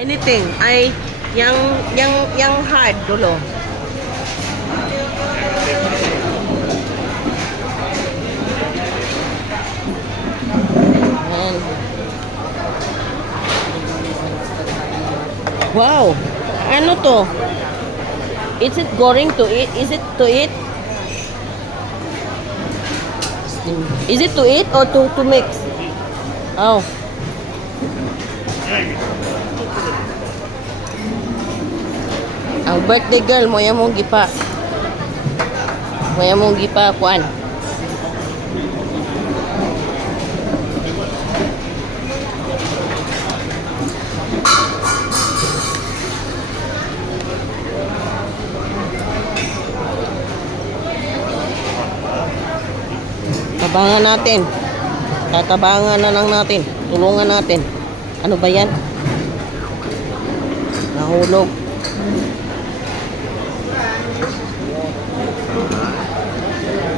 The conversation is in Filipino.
Anything ay yang hard dulo. Ayan. Wow. Ano to? Is it going to eat? Is it to eat? Is it to eat or to mix? Oh. Ang birthday girl mo yan mong gipa. Mo yan mong gipa kuan. Tabangan natin. Tatabangan na lang natin. Tulungan natin. Ano ba yan? Nahulog.